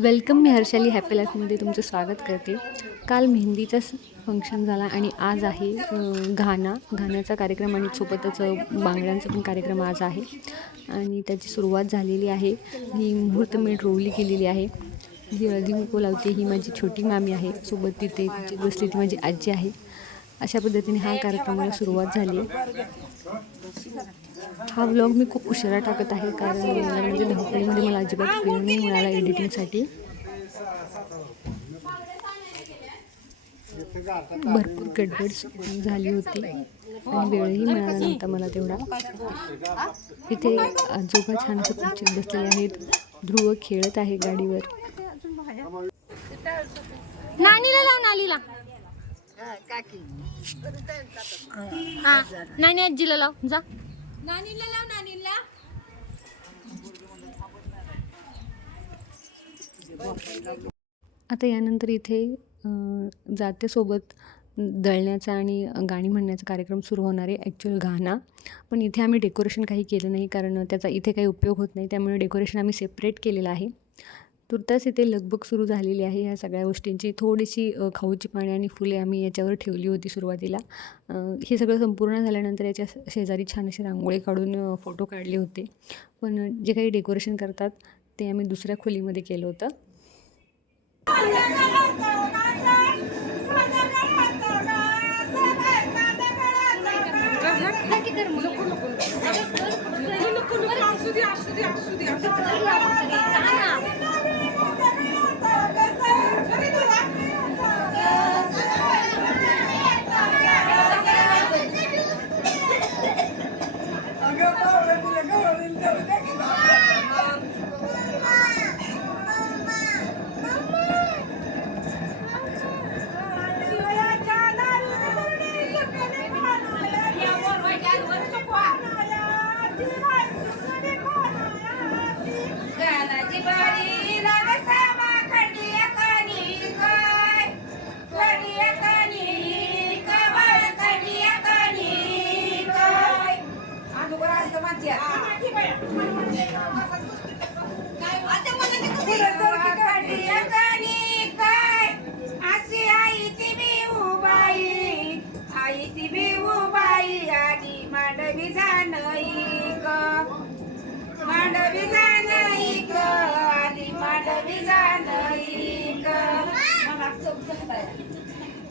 Welcome मी Harshali happy लाईफमध्ये तुमचं स्वागत करते. काल मेहंदीचा फंक्शन झाला आणि आज आहे घाना घाणा. घाण्याचा कार्यक्रम आणि सोबतच बांगड्यांचा पण कार्यक्रम आज आहे. आणि त्याची सुरुवात झालेली आहे. ही मुहूर्तमेढ रोवली केलेली आहे. ही हळदी मुको लावते ही माझी छोटी मामी आहे. सोबत तिथे तिची बसली ती माझी आजी आहे. अशा पद्धतीने हा कार्यक्रमाला सुरुवात झाली आहे. हा व्लॉग मी खूप उशिरा टाकत आहे कारण म्हणजे धावपळीमध्ये मला अजिबात वेळ नाही मिळाला एडिटिंगसाठी भरपूर गडबड झाली होती आणि वेळही मिळाला नव्हता मला तेवढा. इथे आजोबा छानशे खुर्चीत बसलेले आहेत. ध्रुव खेळत आहे गाडीवर. नानीला लाव नालीला हा नानी आजीला लाव जा. नानीला लाव नानीला. आता यानंतर इथे जातेसोबत दळण्याचा आणि गाणी म्हणण्याचा कार्यक्रम सुरू होणार आहे ॲक्च्युअल गाणा. पण इथे आम्ही डेकोरेशन काही केलं नाही कारण त्याचा इथे काही उपयोग होत नाही त्यामुळे डेकोरेशन आम्ही सेपरेट केलेलं आहे. तुर्तास इथे लगबग सुरू झालेली आहे ह्या सगळ्या गोष्टींची थोडीशी खाऊची पाणी आणि फुले आम्ही याच्यावर ठेवली होती सुरुवातीला हे सगळं संपूर्ण झाल्यानंतर याच्या शेजारी छान अशी रांगोळी काढून फोटो काढले होते पण जे काही डेकोरेशन करतात ते आम्ही दुसऱ्या खोलीमध्ये केलं होतं असू दे असू दे असू दे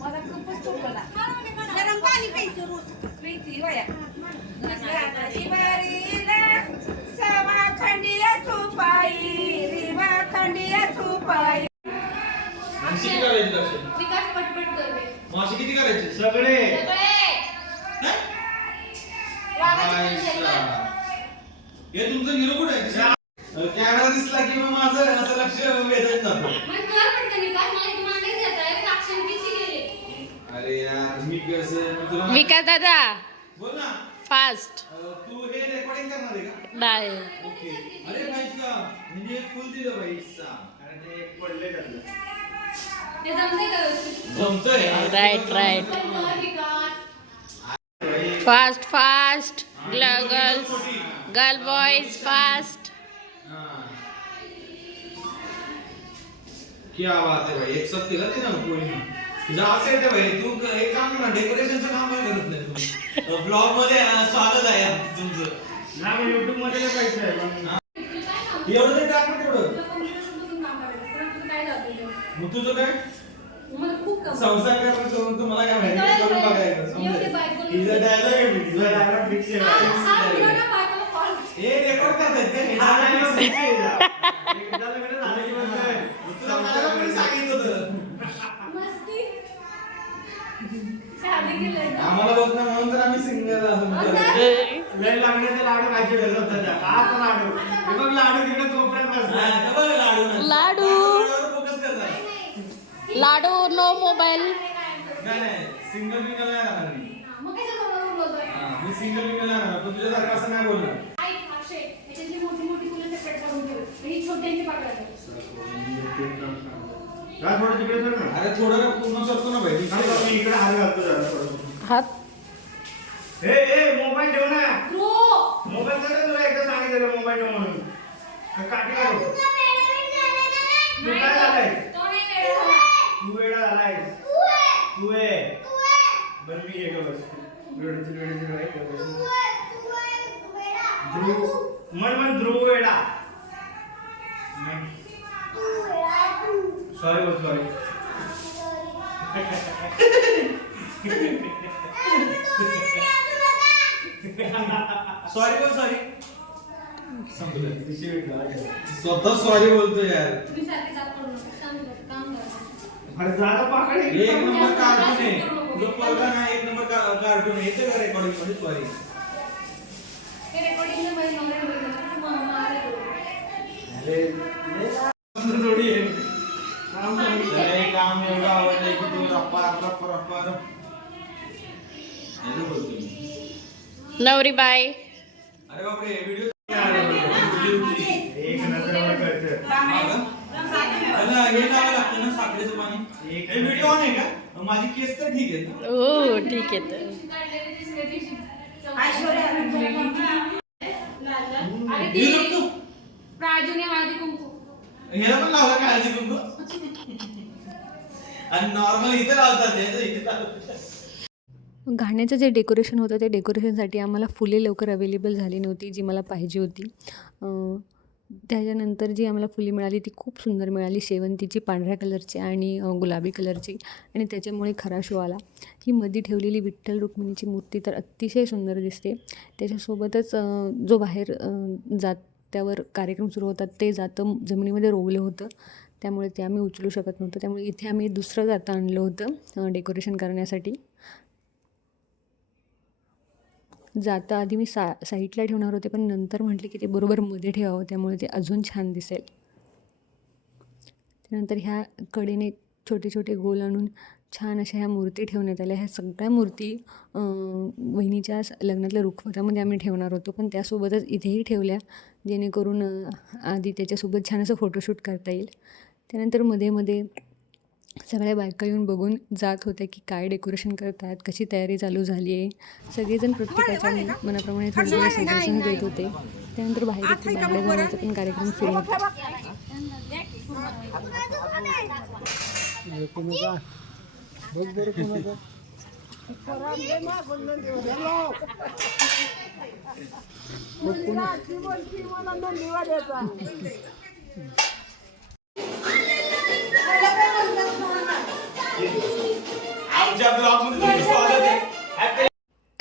मला खूपच चुकला गरम पाणी प्यायचं रोज. प्रीती वया गाण्याची बारीला सवा खंडिया छुपाई रिवा खंडिया छुपाई माशी किती करायची दर्शन विकास पटपट करवे माशी किती करायची? सगळे. हे? तुमचं हिरो कुठे आहे कॅमेरा दिसला की मग माझं असं लक्ष वेधत जातं अरे यार मी कसं मी तुला विकास दादा बोल ना फास्ट अं, तू हे रेकॉर्डिंग करणार आहे का नाही अरे भाईसा म्हणजे एक फुल दिलं भाईसा आणि ते एक पडले त्यातलं. जमतोय right right fast fast girls girl boys fast. क्या बात है भाई एक साथ केलं ते ना कोणी? तुझं असं येते भाई तू क- एक काम कर ना डेकोरेशनचं काम काय करत नाही तू? ब्लॉगमध्ये अं, स्वागत आहे तुमचं. ना मी युट्यूबमध्ये पैसे आहे. एवढं तरी टाक ना तेवढं मग तुझं काय? संसार करणं सोडून तुम्हाला काय माहिती? करून बघायचं. समजेल. हिचा dialogue आहे मी, तुझा तुझा डायलॉग फिक्स आहे. हे रेकॉर्ड करतायत का? हे हा dialogue डायलॉग fix फिक्स आहे. आहे एकदा लग्न झालं की म्हणतोय मग तुला मला कोणी सांगितलं होतं? आम्हाला बघ ना म्हणून तर आम्ही सिंगल लय लागण्याचे लाडू खायचे वेगळं होतं त्या. का असं लाडू? हे बघ लाडू तिकडे कोपऱ्यात बसला. लाडू. फोकस करतात लाडू नो मोबाईल नाही नाही सिंगल विंगल नाही. राहणार मी हा, मी सिंगल विंगल नाही राहणार पण तुझ्यासारखं असं नाही बोलणार. काय थोडं तिकडे ना. अरे थोडं पूर्ण करतो ना भाई मी इकडे हात घालतो जरा. थोडं. हात? ए ए मोबाईल ठेव ना. मोबाईल कसं तुला एकदा सांगितलं मोबाईल ठेव म्हणून. का काठी काढू? तू काय झालाय? तू वेडा झालाय. तू आहे. बरं मी एक बस. वेळेची वेळेची वेळ. ध्रुव. मन मन ध्रुव वेडा सॉरी बोल सॉरी सॉरी बोल सॉरी. स्वतः सॉरी बोलतो यार. जागा पाकड. एक नंबर कार्टून आहे. जो पोरगा ना एक नंबर कार्टून आहे. येते का रेकॉर्डिंग मध्ये सॉरी अरे आहे का? माझी केस तर ठीक आहे हो ठीक आहे तर. नको. प्राजूने हळदी कुंकू. ह्याला पण लावला का हळदी कुंकू? आणि नॉर्मल इथे लावतात इथे लावतात. गाण्याचं जे डेकोरेशन होतं ते डेकोरेशनसाठी आम्हाला फुले लवकर अवेलेबल झाली नव्हती जी मला पाहिजे होती. त्याच्यानंतर जी आम्हाला फुले मिळाली ती खूप सुंदर मिळाली. शेवंतीची पांढऱ्या कलरची आणि गुलाबी कलरची. आणि त्याच्यामुळे खरा शो आला. ही मध्ये ठेवलेली विठ्ठल रुक्मिणीची मूर्ती तर अतिशय सुंदर दिसते. त्याच्यासोबतच जो बाहेर जात त्यावर कार्यक्रम सुरू होतात ते जातं जमिनीमध्ये रोवलं होतं. त्यामुळे ते आम्ही उचलू शकत नव्हतं. त्यामुळे इथे आम्ही दुसरं जातं आणलं होतं डेकोरेशन करण्यासाठी. जाता आधी मी सा साईडला ठेवणार होते पण नंतर म्हटले की ते बरोबर मध्ये ठेवावं त्यामुळे ते अजून छान दिसेल. त्यानंतर ह्या कडेने छोटे छोटे गोल आणून छान अशा ह्या मूर्ती ठेवण्यात आल्या. ह्या सगळ्या मूर्ती वहिनीच्या लग्नातल्या रुखवतामध्ये आम्ही ठेवणार होतो पण त्यासोबतच इथेही ठेवल्या जेणेकरून आधी त्याच्यासोबत छान असं फोटोशूट करता येईल. त्यानंतरमध्ये मध्ये सगळ्या बायका येऊन बघून जात होत्या की काय डेकोरेशन करतात कशी तयारी चालू झाली आहे. सगळेजण प्रत्येकाच्या मनाप्रमाणे थोडं थोडं सजेशन देत होते. त्यानंतर बाहेर बांगड्या घालण्याचा पण कार्यक्रम सुरू होता.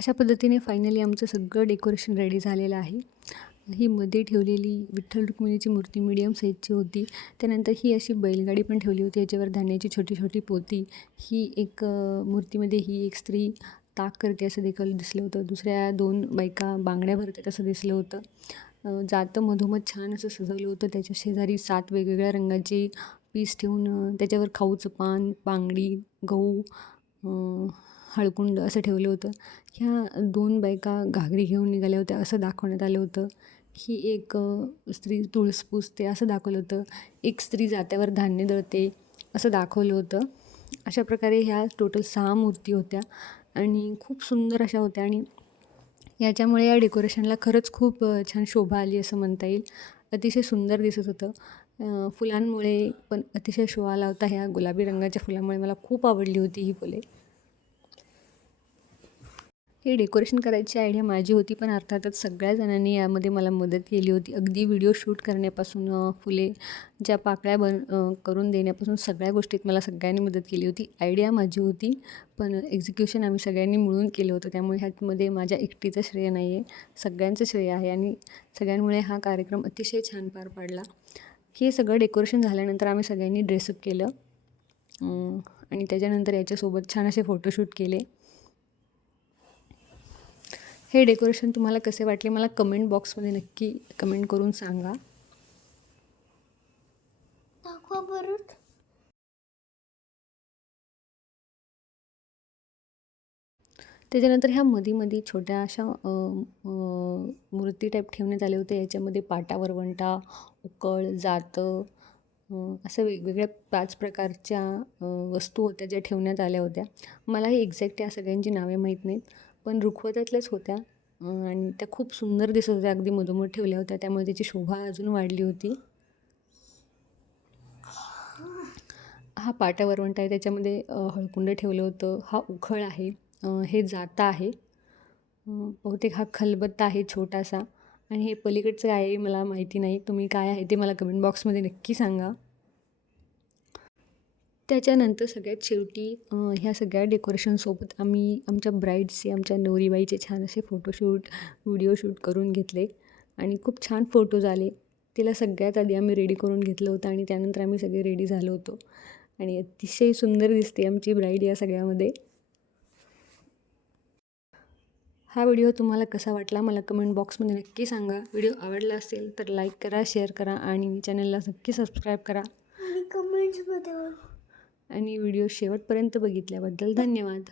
अशा पद्धतीने फायनली आमचं सगळं डेकोरेशन रेडी झालेलं आहे. ही मध्ये ठेवलेली विठ्ठल रुक्मिणीची मूर्ती मिडियम साईजची होती. त्यानंतर ही अशी बैलगाडी पण ठेवली होती. याच्यावर धान्याची छोटी छोटी पोती. ही एक मूर्तीमध्ये ही एक स्त्री ताक करते असं देखील दिसलं होतं. दुसऱ्या दोन बायका बांगड्या भरतात असं दिसलं होतं. जातं मधोमध छान असं सजवलं होतं. त्याच्या शेजारी सात वेगवेगळ्या रंगाचे पीस ठेवून त्याच्यावर खाऊचं पान बांगडी गहू हळकुंड असं ठेवलं होतं. ह्या दोन बायका घागरी घेऊन निघाल्या होत्या असं दाखवण्यात आलं होतं. ही एक स्त्री तुळस पुसते असं दाखवलं होतं. एक स्त्री जात्यावर धान्य दळते असं दाखवलं होतं. अशा प्रकारे ह्या टोटल सहा मूर्ती होत्या आणि खूप सुंदर अशा होत्या आणि याच्यामुळे या डेकोरेशनला खरंच खूप छान शोभा आली असं म्हणता येईल. अतिशय सुंदर दिसत होतं. फुलांमुळे पण अतिशय शो लावता ह्या गुलाबी रंगाच्या फुलामुळे मला खूप आवडली होती ही फुले. हे डेकोरेशन करायची आयडिया माझी होती पण अर्थातच सगळ्या जणांनी यामध्ये मला मदत केली होती. अगदी व्हिडिओ शूट करण्यापासून फुले ज्या पाकळ्या बन करून देण्यापासून सगळ्या गोष्टीत मला सगळ्यांनी मदत केली होती. आयडिया माझी होती पण एक्झिक्युशन आम्ही सगळ्यांनी मिळून केलं होतं. त्यामुळे ह्यामध्ये माझ्या एकटीचं श्रेय नाही आहे सगळ्यांचं श्रेय आहे आणि सगळ्यांमुळे हा कार्यक्रम अतिशय छान पार पाडला. हे सगळं डेकोरेशन झाल्यानंतर आम्ही सगळ्यांनी ड्रेसअप केलं. आणि त्याच्यानंतर याच्यासोबत छान असे फोटोशूट केले. हे डेकोरेशन तुम्हाला कसे वाटले मला कमेंट बॉक्समध्ये नक्की कमेंट करून सांगा. त्याच्यानंतर ह्या मधीमध्ये छोट्या अशा मूर्ती टाईप ठेवण्यात आले होते याच्यामध्ये पाटा वरवंटा उकळ जातं असं वेगवेगळ्या पाच प्रकारच्या वस्तू होत्या ज्या ठेवण्यात आल्या होत्या. मलाही एक्झॅक्ट या सगळ्यांची नावे माहीत नाहीत पण रुखवतातल्याच होत्या. आणि त्या खूप सुंदर दिसत होत्या. अगदी मधोमध ठेवल्या होत्या. त्यामुळे त्याची शोभा अजून वाढली होती. हा पाटा वरवंटा आहे. त्याच्यामध्ये हळकुंड ठेवलं होतं. हा उखळ आहे. हे जाता आहे. बहुतेक हा खलबत्ता आहे छोटासा. आणि हे पलीकडचं आहे मला माहिती नाही. तुम्ही काय आहे ते मला कमेंट बॉक्समध्ये नक्की सांगा. त्याच्यानंतर सगळ्यात शेवटी ह्या सगळ्या डेकोरेशनसोबत आम्ही आमच्या ब्राईड्सचे आमच्या नवरीबाईचे छान असे फोटोशूट व्हिडिओ शूट करून घेतले. आणि खूप छान फोटोज आले. तिला सगळ्यात आधी आम्ही रेडी करून घेतलं होतं आणि त्यानंतर आम्ही सगळे रेडी झालो होतो. आणि अतिशय सुंदर दिसते आमची ब्राईड या सगळ्यामध्ये. हा व्हिडिओ तुम्हाला कसा वाटला मला कमेंट बॉक्समध्ये नक्की सांगा. व्हिडिओ आवडला असेल तर लाईक करा शेअर करा आणि चॅनलला नक्की सबस्क्राईब करा. आणि कमेंट्समध्ये आणि व्हिडिओ शेवटपर्यंत बघितल्याबद्दल धन्यवाद.